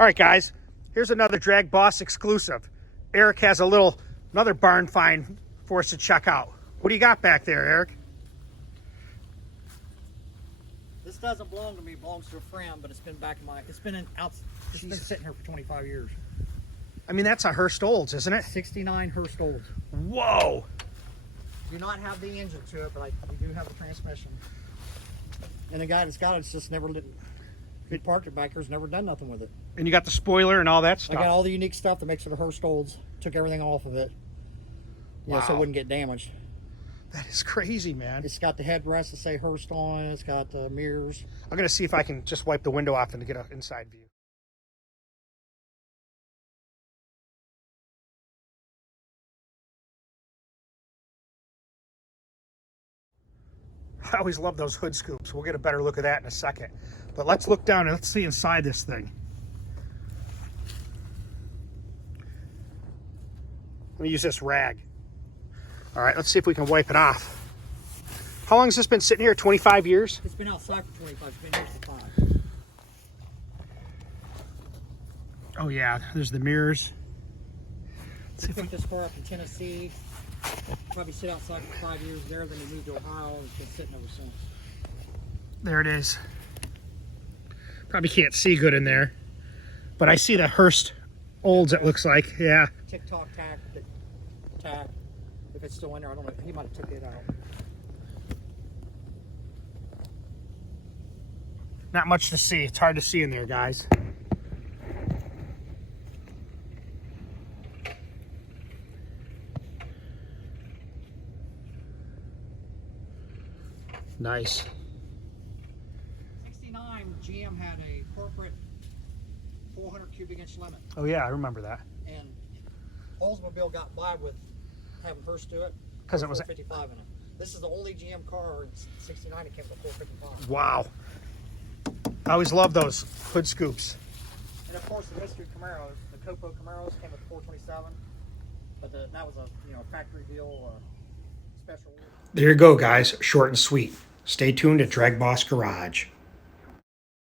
All right, guys, here's another DragBoss exclusive. Eric has another barn find for us to check out. What do you got back there, Eric? This doesn't belong to me, it belongs to a friend, but it's been been sitting here for 25 years. I mean, that's a Hurst Olds, isn't it? 69 Hurst Olds. Whoa! Do not have the engine to it, but we do have the transmission. And the guy that's got it's just never he parked it back here's never done nothing with it. And you got the spoiler and all that stuff. I got all the unique stuff that makes it a Hurst Olds. Took everything off of it. Wow. So it wouldn't get damaged. That is crazy, man. It's got the headrest to say Hurst on it. It's got mirrors. I'm going to see if I can just wipe the window off and get an inside view. I always love those hood scoops. We'll get a better look at that in a second. But let's look down and let's see inside this thing. Let me use this rag. All right, let's see if we can wipe it off. How long has this been sitting here? 25 years? It's been outside for 25. It's been here for 5. Oh yeah, there's the mirrors. Let's see if picked this car up in Tennessee. Probably sit outside for 5 years there, then he moved to Ohio and it's been sitting ever since. There it is. Probably can't see good in there, but I see the Hurst Olds, it looks like. Yeah. TikTok tack. If it's still in there, I don't know. He might have took it out. Not much to see. It's hard to see in there, guys. Nice. 69 GM had a corporate 400 cubic inch limit. Oh yeah, I remember that. And Oldsmobile got by with having Hurst do it because it was 455 in it. This is the only GM car in 69 that came with 455. Wow. I always love those hood scoops. And of course the mystery Camaros, the Copo Camaros came with 427, but that was a factory deal special. There you go, guys. Short and sweet. Stay tuned at DragBoss Garage.